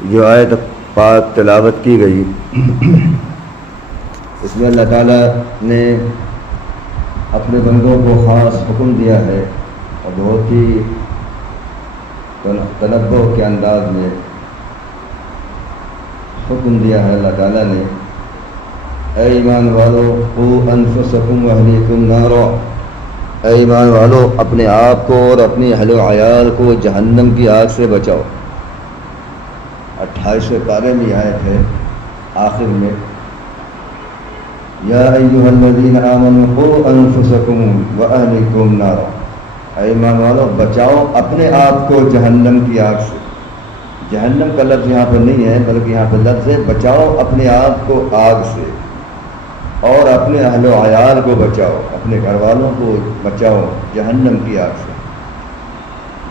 جو آیت پاک تلاوت کی گئی اس میں اللہ تعالیٰ نے اپنے بندوں کو خاص حکم دیا ہے اور بہت ہی تنبہ کے انداز میں حکم دیا ہے اللہ تعالیٰ نے، اے ایمان والو قوا انفسکم واہلیکم نارا، اے ایمان والو اپنے آپ کو اور اپنے اہل و عیال کو جہنم کی آگ سے بچاؤ۔ 28ویں پارے میں آیت ہے آخر میں، یا ایھا الذین آمنوا قوا انفسکم واہلیکم نارا، اے ایمان والو بچاؤ اپنے آپ کو جہنم کی آگ سے۔ جہنم کا لفظ یہاں پر نہیں ہے بلکہ یہاں پر لفظ ہے بچاؤ اپنے آپ کو آگ سے اور اپنے اہل و عیال کو بچاؤ، اپنے گھر والوں کو بچاؤ جہنم کی آگ سے۔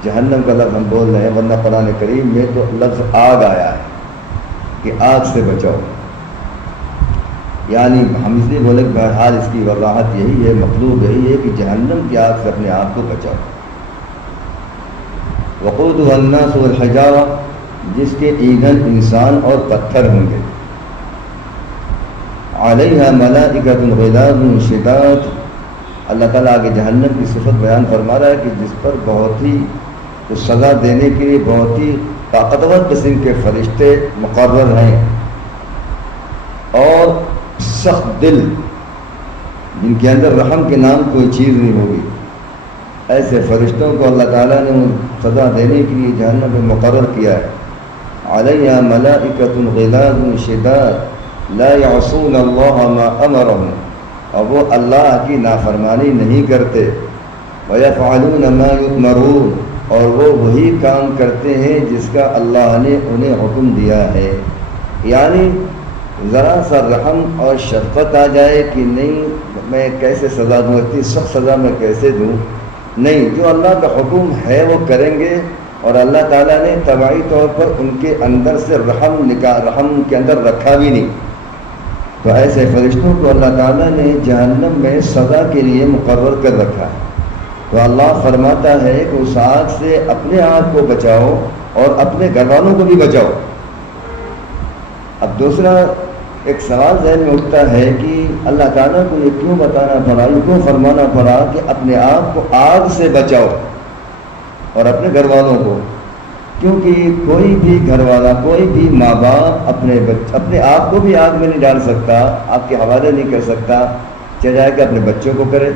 جہنم کا لفظ ہم بول رہے ہیں ورنہ قرآن کریم میں تو لفظ آگ آیا ہے کہ آگ سے بچاؤ، یعنی ہم اس لیے بولے کہ بہرحال اس کی وضاحت یہی ہے، مطلوب یہی ہے کہ جہنم کی آگ سے اپنے آپ کو بچاؤ۔ وقودها الناس والحجارہ، جس کے ایندھن انسان اور پتھر ہوں گے، علیہا ملائکۃ غلاظ شداد، اللہ تعالیٰ آگے جہنم کی صفت بیان فرما رہا ہے کہ جس پر بہت ہی سزا دینے کے لیے بہت ہی طاقتور قسم کے فرشتے مقرر ہیں اور سخت دل، جن کے اندر رحم کے نام کوئی چیز نہیں ہوگی۔ ایسے فرشتوں کو اللہ تعالیٰ نے سزا دینے کے لیے جہنم میں مقرر کیا ہے۔ علیہا ملائکۃ غلاظ شداد لا یعصون اللہ ما امرهم، اور وہ اللہ کی نافرمانی نہیں کرتے، ویفعلون ما یؤمرون، اور وہ وہی کام کرتے ہیں جس کا اللہ نے انہیں حکم دیا ہے۔ یعنی ذرا سا رحم اور شفقت آ جائے کہ نہیں میں کیسے سزا دوں، اتنی سخت سزا میں کیسے دوں، نہیں، جو اللہ کا حکم ہے وہ کریں گے، اور اللہ تعالیٰ نے طبعی طور پر ان کے اندر سے رحم کے اندر رکھا بھی نہیں، تو ایسے فرشتوں کو اللہ تعالیٰ نے جہنم میں سزا کے لیے مقرر کر رکھا ہے۔ تو اللہ فرماتا ہے کہ اس آگ سے اپنے آپ کو بچاؤ اور اپنے گھر والوں کو بھی بچاؤ۔ اب دوسرا ایک سوال ذہن میں اٹھتا ہے کہ اللہ تعالیٰ کو یہ کیوں بتانا پڑا، یہ کیوں فرمانا پڑا کہ اپنے آپ کو آگ سے بچاؤ اور اپنے گھر والوں کو؟ کیونکہ کوئی بھی گھر والا، کوئی بھی ماں باپ اپنے آپ کو بھی آگ میں نہیں ڈال سکتا، آپ کے حوالے نہیں کر سکتا، چاہے کہ اپنے بچوں کو کرے،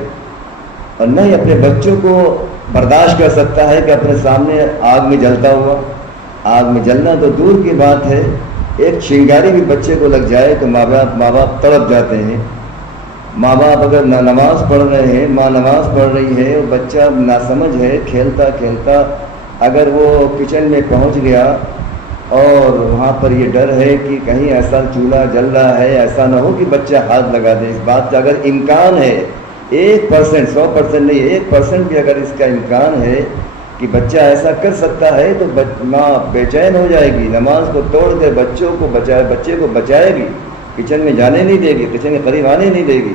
اور نہ ہی اپنے بچوں کو برداشت کر سکتا ہے کہ اپنے سامنے آگ میں جلتا ہوا۔ آگ میں جلنا تو دور کی بات ہے، ایک چنگاری بھی بچے کو لگ جائے تو ماں باپ تڑپ جاتے ہیں۔ ماں باپ اگر نماز پڑھ رہے ہیں، ماں نماز پڑھ رہی ہے اور بچہ ناسمجھ ہے، کھیلتا کھیلتا اگر وہ کچن میں پہنچ گیا اور وہاں پر یہ ڈر ہے کہ کہیں ایسا چولہا جل رہا ہے، ایسا نہ ہو کہ بچہ ہاتھ لگا دے، اس بات کا اگر امکان ہے 1%، 100% نہیں، 1% بھی اگر اس کا امکان ہے کہ بچہ ایسا کر سکتا ہے تو ماں بے چین ہو جائے گی، نماز کو توڑ کے بچے کو بچائے گی، کچن میں جانے نہیں دے گی، کچن کے قریب آنے نہیں دے گی،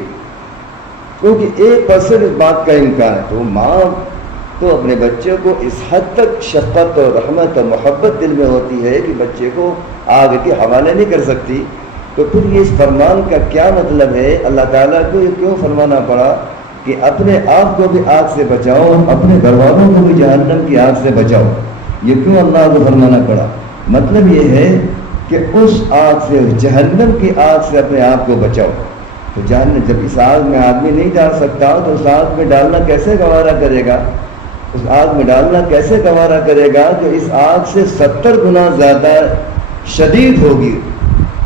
کیونکہ 1% اس بات کا امکان ہے۔ تو ماں تو اپنے بچے کو اس حد تک شفقت اور رحمت اور محبت دل میں ہوتی ہے کہ بچے کو آگ کے حوالے نہیں کر سکتی۔ تو پھر یہ اس فرمان کا کیا مطلب ہے؟ اللہ تعالیٰ کو یہ کیوں فرمانا پڑا کہ اپنے آپ کو بھی آگ سے بچاؤ، اپنے گھر والوں کو بھی جہنم کی آگ سے بچاؤ؟ یہ کیوں اللہ کو فرمانا پڑا؟ مطلب یہ ہے کہ اس آگ سے، جہنم کی آگ سے اپنے آپ کو بچاؤ۔ تو جہنم جب اس آگ میں آدمی نہیں ڈال سکتا تو اس آگ میں ڈالنا کیسے گوارا کرے گا؟ اس آگ میں ڈالنا کیسے گوارا کرے گا جو اس آگ سے 70 گنا زیادہ شدید ہوگی،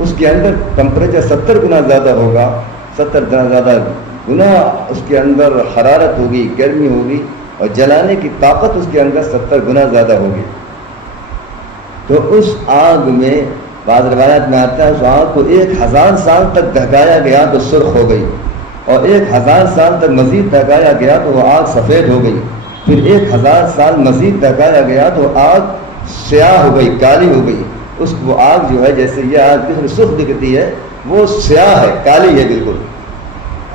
اس کے اندر ٹمپریچر 70 گنا زیادہ ہوگا، 70 زیادہ گنا اس کے اندر حرارت ہوگی، گرمی ہوگی، اور جلانے کی طاقت اس کے اندر 70 گنا زیادہ ہوگی۔ تو اس آگ میں بعض روایات میں آتا ہے اس آگ کو 1000 سال تک دہکایا گیا تو سرخ ہو گئی، اور 1000 سال تک مزید دہکایا گیا تو وہ آگ سفید ہو گئی، پھر 1000 سال مزید دہکایا گیا تو آگ سیاہ ہو گئی، کالی ہو گئی۔ وہ آگ جو ہے جیسے یہ آگ بالکل سرخ دکھتی ہے، وہ سیاہ ہے، کالی ہے بالکل۔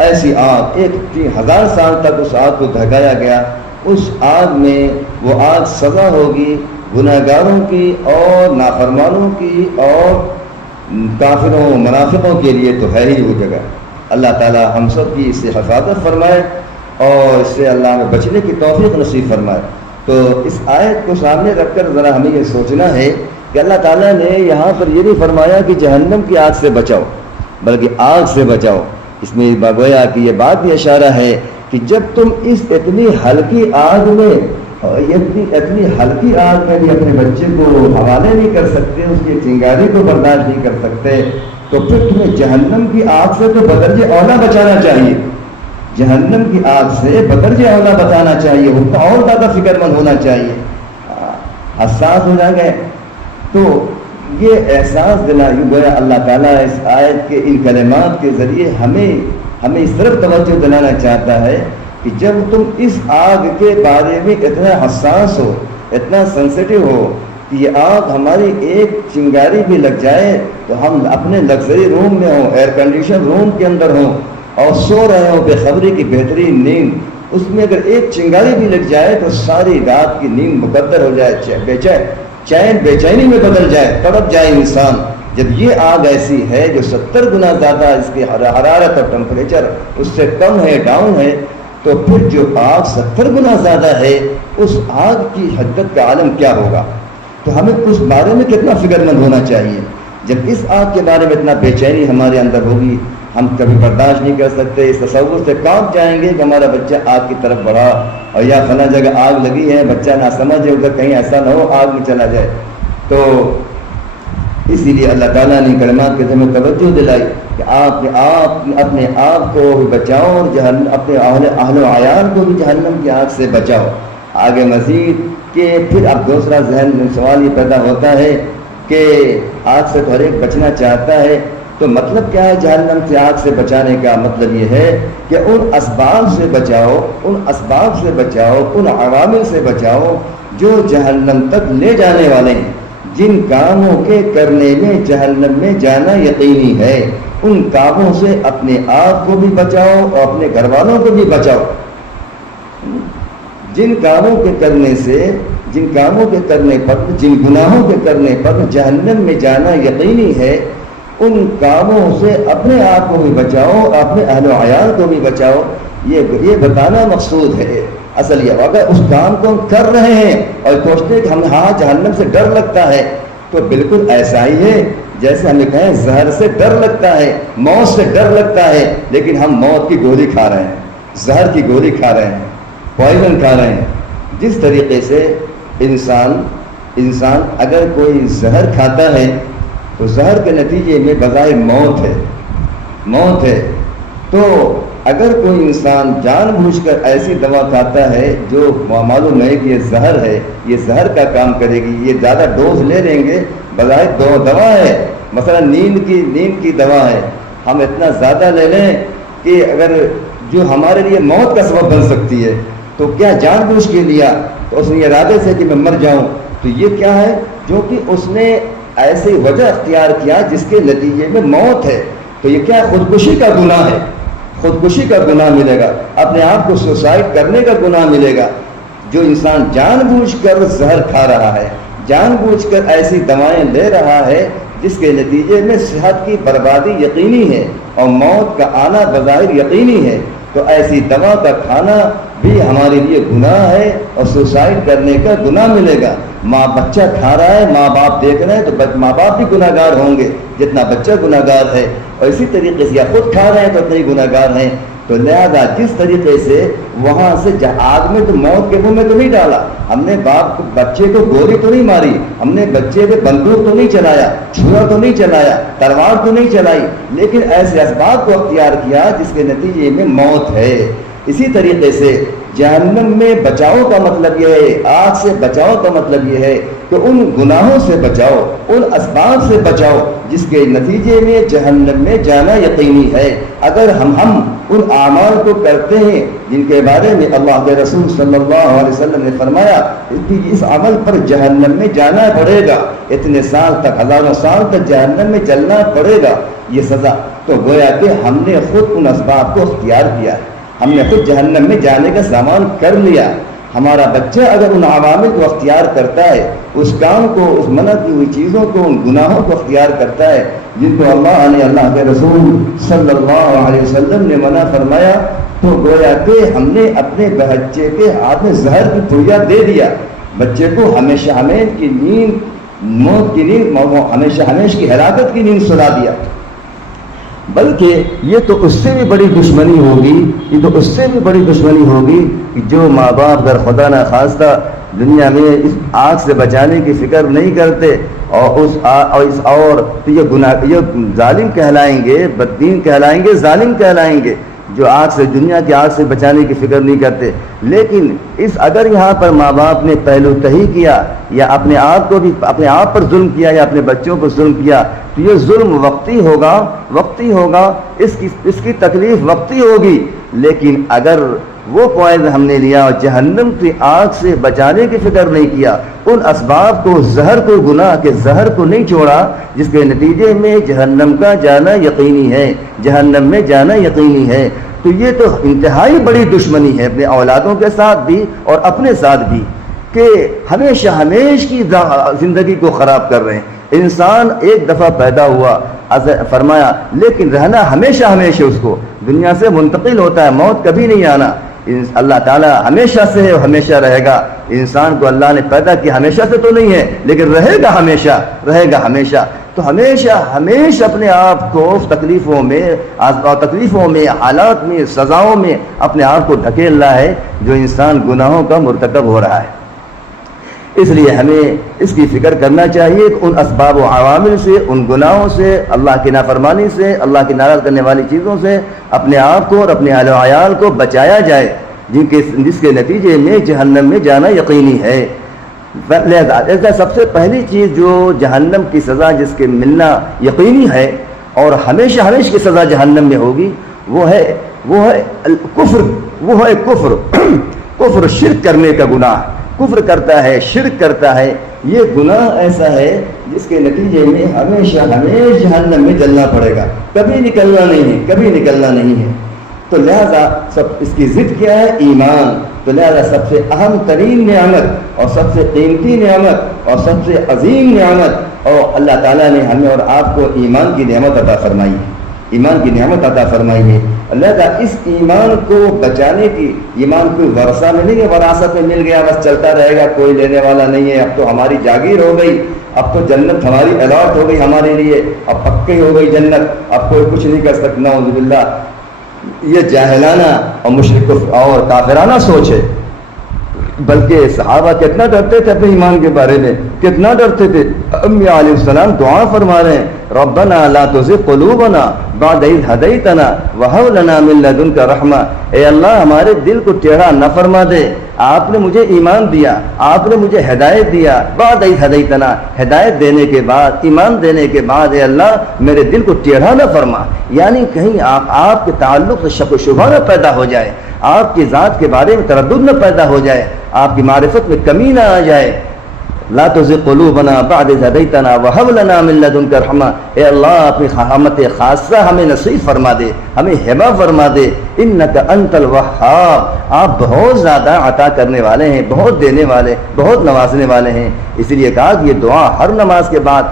ایسی آگ 3000 سال تک اس آگ کو دہکایا گیا، اس آگ میں وہ آگ سزا ہوگی گناہگاروں کی اور نافرمانوں کی اور کافروں منافقوں کے لیے تو ہے ہی وہ جگہ۔ اللہ تعالی ہم سب کی اس سے حفاظت فرمائے اور اس سے اللہ میں بچنے کی توفیق نصیب فرمائے۔ تو اس آیت کو سامنے رکھ کر ذرا ہمیں یہ سوچنا ہے کہ اللہ تعالیٰ نے یہاں پر یہ نہیں فرمایا کہ جہنم کی آگ سے بچاؤ، بلکہ آگ سے بچاؤ۔ اس میں گویا کہ یہ بات بھی اشارہ ہے کہ جب تم اس اتنی ہلکی آگ میں اتنی ہلکی آگ میں بھی اپنے بچے کو حوالے نہیں کر سکتے، اس کی چنگاری کو برداشت نہیں کر سکتے، تو پھر تمہیں جہنم کی آگ سے تو بدرجہ اولا بچانا چاہیے۔ جہنم کی آگ سے بدرجہ اولا بچانا چاہیے، ان کو اور زیادہ فکر مند ہونا چاہیے، حساس ہو جائے گئے۔ تو یہ احساس دلائی گویا اللہ تعالیٰ اس آیت کے ان کلمات کے ذریعے ہمیں اس طرف توجہ دلانا چاہتا ہے کہ جب تم اس آگ کے بارے میں اتنا حساس ہو، اتنا سینسیٹیو ہو کہ یہ آگ ہماری ایک چنگاری بھی لگ جائے تو ہم اپنے لگژری روم میں ہوں، ایئر کنڈیشن روم کے اندر ہوں اور سو رہے ہوں بے خبری کی بہترین نیند، اس میں اگر ایک چنگاری بھی لگ جائے تو ساری رات کی نیند مقدر ہو جائے، چین بے چینی میں بدل جائے، تڑپ جائے انسان۔ جب یہ آگ ایسی ہے جو 70 گنا زیادہ اس کی حرارت اور ٹمپریچر اس سے کم ہے، ڈاؤن ہے، تو پھر جو آگ 70 گنا زیادہ ہے اس آگ کی حدت کا عالم کیا ہوگا؟ تو ہمیں اس بارے میں کتنا فکر مند ہونا چاہیے۔ جب اس آگ کے بارے میں اتنا بے چینی ہمارے اندر ہوگی، ہم کبھی برداشت نہیں کر سکتے، اس تصور سے کانپ جائیں گے کہ ہمارا بچہ آگ کی طرف بڑھا اور یا فلاں جگہ آگ لگی ہے، بچہ نہ سمجھے ادھر کہیں ایسا نہ ہو آگ میں چلا جائے۔ تو اسی لیے اللہ تعالیٰ نے کلمات کے ہمیں توجہ دلائی کہ آپ اپنے آپ کو بھی بچاؤ اور اپنے اہل و عیال کو بھی جہنم کی آگ سے بچاؤ۔ آگے مزید کہ پھر اب دوسرا ذہن میں سوال یہ پیدا ہوتا ہے کہ آگ سے تو ہر ایک بچنا چاہتا ہے، تو مطلب کیا ہے جہنم سے آگ سے بچانے کا؟ مطلب یہ ہے کہ ان اسباب سے بچاؤ، ان عوامل سے بچاؤ جو جہنم تک لے جانے والے ہیں، جن کاموں کے کرنے میں جہنم میں جانا یقینی ہے، ان کاموں سے اپنے آپ کو بھی بچاؤ اور اپنے گھر والوں کو بھی بچاؤ۔ جن کاموں کے کرنے پر، جن گناہوں کے کرنے پر جہنم میں جانا یقینی ہے، ان کاموں سے اپنے آپ کو بھی بچاؤ، اپنے اہل و عیال کو بھی بچاؤ۔ یہ بتانا مقصود ہے۔ اصل یہ اگر اس کام کو ہم کر رہے ہیں اور سوچتے ہیں کہ ہم جہنم سے ڈر لگتا ہے، تو بالکل ایسا ہی ہے جیسے ہمیں کہیں زہر سے ڈر لگتا ہے، موت سے ڈر لگتا ہے، لیکن ہم موت کی گولی کھا رہے ہیں، زہر کی گولی کھا رہے ہیں، پوائزن کھا رہے ہیں۔ جس طریقے سے انسان اگر کوئی زہر کھاتا ہے تو زہر کے نتیجے میں بظاہر موت ہے۔ تو اگر کوئی انسان جان بوجھ کر ایسی دوا کھاتا ہے جو معلوم ہے کہ یہ زہر ہے، یہ زہر کا کام کرے گی، یہ زیادہ ڈوز لے لیں گے، بظاہر دوا ہے، مثلا نیند کی دوا ہے، ہم اتنا زیادہ لے لیں کہ اگر جو ہمارے لیے موت کا سبب بن سکتی ہے، تو کیا جان بوجھ کے لیا؟ تو اس نے ارادے سے کہ میں مر جاؤں، تو یہ کیا ہے؟ جو کہ اس نے ایسی وجہ اختیار کیا جس کے نتیجے میں موت ہے، تو یہ کیا خودکشی کا گناہ ہے، خودکشی کا گناہ ملے گا، اپنے آپ کو سوسائڈ کرنے کا گناہ ملے گا۔ جو انسان جان بوجھ کر زہر کھا رہا ہے، جان بوجھ کر ایسی دوائیں لے رہا ہے جس کے نتیجے میں صحت کی بربادی یقینی ہے اور موت کا آنا بظاہر یقینی ہے، تو ایسی دوا کا کھانا بھی ہمارے لیے گناہ ہے اور سوسائڈ کرنے کا گناہ ملے گا۔ بچہ کھا رہا ہے، ماں باپ دیکھ رہے ہیں، تو ماں باپ بھی گناہ گار ہوں گے جتنا بچہ گناہ گار ہے، اور اسی طریقے سے یا خود کھا رہے ہیں تو اتنے گناہ گار ہیں۔ تو لہذا جس طریقے سے وہاں سے آگ میں تو موت کے منہ میں تو نہیں ڈالا، ہم نے بچے کو گولی تو نہیں ماری، ہم نے بچے پہ بندوق تو نہیں چلایا، چھرا تو نہیں چلایا، تلوار تو نہیں چلائی، لیکن ایسے اسباب کو اختیار کیا جس کے نتیجے میں موت ہے۔ اسی طریقے سے جہنم میں بچاؤ کا مطلب یہ ہے، آگ سے بچاؤ کا مطلب یہ ہے کہ ان گناہوں سے بچاؤ، ان اسباب سے بچاؤ جس کے نتیجے میں جہنم میں جانا یقینی ہے۔ اگر ہم ان اعمال کو کرتے ہیں جن کے بارے میں اللہ کے رسول صلی اللہ علیہ وسلم نے فرمایا کہ اس عمل پر جہنم میں جانا پڑے گا، اتنے سال تک، ہزاروں سال تک جہنم میں چلنا پڑے گا، یہ سزا، تو گویا کہ ہم نے خود ان اسباب کو اختیار کیا ہے، ہم نے خود جہنم میں جانے کا سامان کر لیا۔ ہمارا بچہ اگر ان عوامل کو اختیار کرتا ہے، اس کام کو، اس منع کی ہوئی چیزوں کو، ان گناہوں کو اختیار کرتا ہے جن کو اللہ کے رسول صلی اللہ علیہ وسلم نے منع فرمایا، تو گویا کہ ہم نے اپنے بچے کے ہاتھ میں زہر کی پھوڑیاں دے دیا، بچے کو ہمیشہ ہمیش کی نیند، موت کی نیند، ہمیشہ ہمیش کی ہلاکت کی نیند سلا دیا۔ بلکہ یہ تو اس سے بھی بڑی دشمنی ہوگی، یہ تو اس سے بھی بڑی دشمنی ہوگی کہ جو ماں باپ اگر خدا نہ خواستہ دنیا میں اس آگ سے بچانے کی فکر نہیں کرتے اور تو یہ ظالم کہلائیں گے، بددین کہلائیں گے، ظالم کہلائیں گے، جو آگ سے، دنیا کی آگ سے بچانے کی فکر نہیں کرتے۔ لیکن اگر یہاں پر ماں باپ نے پہلو تہی کیا یا اپنے آپ کو بھی، اپنے آپ پر ظلم کیا یا اپنے بچوں پر ظلم کیا، تو یہ ظلم وقتی ہوگا، اس کی تکلیف وقتی ہوگی۔ لیکن اگر وہ پوائزن ہم نے لیا اور جہنم کی آگ سے بچانے کی فکر نہیں کیا، ان اسباب کو، زہر کو، گناہ کے زہر کو نہیں چھوڑا، جس کے نتیجے میں جہنم کا جانا یقینی ہے، جہنم میں جانا یقینی ہے، تو یہ تو انتہائی بڑی دشمنی ہے اپنے اولادوں کے ساتھ بھی اور اپنے ساتھ بھی، کہ ہمیشہ ہمیش کی زندگی کو خراب کر رہے ہیں۔ انسان ایک دفعہ پیدا ہوا، فرمایا، لیکن رہنا ہمیشہ ہمیشہ اس کو دنیا سے منتقل ہوتا ہے، موت کبھی نہیں آنا۔ اللہ تعالیٰ ہمیشہ سے ہے اور ہمیشہ رہے گا۔ انسان کو اللہ نے پیدا کیا ہمیشہ سے تو نہیں ہے، لیکن رہے گا ہمیشہ، رہے گا ہمیشہ۔ تو ہمیشہ اپنے آپ کو تکلیفوں میں، حالات میں، سزاؤں میں اپنے آپ کو دھکیل رہا ہے، جو انسان گناہوں کا مرتکب ہو رہا ہے۔ اس لیے ہمیں اس کی فکر کرنا چاہیے کہ ان اسباب و عوامل سے، ان گناہوں سے، اللہ کی نافرمانی سے، اللہ کی ناراض کرنے والی چیزوں سے اپنے آپ کو اور اپنے اہل و عیال کو بچایا جائے، جس کے نتیجے میں جہنم میں جانا یقینی ہے۔ لہذا سب سے پہلی چیز جو جہنم کی سزا جس کے ملنا یقینی ہے اور ہمیشہ کی سزا جہنم میں ہوگی، وہ ہے کفر، شرک کرنے کا گناہ۔ کفر کرتا ہے، شرک کرتا ہے، یہ گناہ ایسا ہے جس کے نتیجے میں ہمیشہ جہنم میں جلنا پڑے گا، کبھی نکلنا نہیں ہے۔ تو لہذا اس کی ضد کیا ہے؟ ایمان۔ تو لہذا سب سے اہم ترین نعمت اور سب سے قیمتی نعمت اور سب سے عظیم نعمت، اور اللہ تعالیٰ نے ہمیں اور آپ کو ایمان کی نعمت عطا فرمائی ہے، ایمان کی نعمت عطا فرمائی ہے۔ لہذا اس ایمان کو بچانے کی، ایمان کوئی ورثہ میں نہیں ہے، وراثت میں مل گیا بس چلتا رہے گا، کوئی لینے والا نہیں ہے، اب تو ہماری جاگیر ہو گئی، اب تو جنت ہماری الاٹ ہو گئی ہمارے لیے، اب پکی ہو گئی جنت، اب کوئی کچھ نہیں کر سکتا، نعوذ باللہ۔ یہ جاہلانہ اور مشرک اور کافرانہ سوچ ہے۔ بلکہ صحابہ کتنا ڈرتے تھے اپنے ایمان کے بارے میں، کتنا ڈرتے تھے۔ انبیاء علیہ السلام دعا فرما رہے ہیں، ربنا لا تزغ قلوبنا بعد اذ ہدیتنا وہب لنا من لدنک رحمہ، اے اللہ ہمارے دل کو ٹیڑھا نہ فرما دے، آپ نے مجھے ایمان دیا، آپ نے مجھے ہدایت دیا، بعد اذ ہدیتنا، ہدایت دینے کے بعد، ایمان دینے کے بعد، اے اللہ میرے دل کو ٹیڑھا نہ فرما، یعنی کہیں آپ کے تعلق سے شک و شبہ نہ پیدا ہو جائے، آپ کی ذات کے بارے میں تردد نہ پیدا ہو جائے، آپ کی معرفت میں کمی نہ آ جائے۔ لا تزغ قلوبنا بعد اذ ہدیتنا وہب لنا من لدنک رحمہ، اے اللہ اپنی رحمت خاصہ ہمیں نصیب فرما دے، ہمیں ہبہ فرما دے، انک انت الوہاب، آپ بہت زیادہ عطا کرنے والے ہیں، بہت دینے والے، بہت نوازنے والے ہیں۔ اسی لیے کہا کہ یہ دعا ہر نماز کے بعد